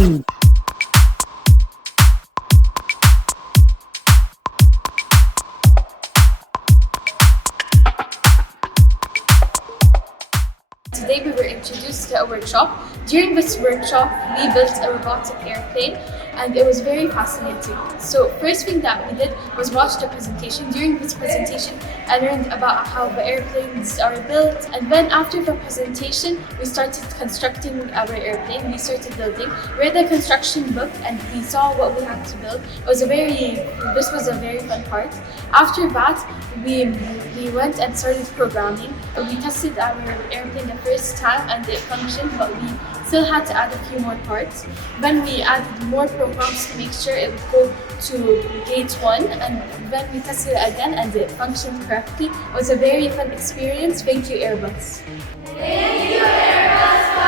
Today we were introduced to a workshop. During this workshop, we built a robotic airplane and it was very fascinating. So first thing that we did was watch the presentation. During this presentation, I learned about how the airplanes are built, and then after the presentation, we started constructing our airplane. We started building. We read the construction book and we saw what we had to build. This was a very fun part. After that, we went and started programming. We tested our airplane the first time and it functioned, but we still had to add a few more parts. Then we added more programs to make sure it would go to gate 1, and then we tested it again and it functioned correctly. It was a very fun experience. Thank you, Airbus. Thank you, Airbus.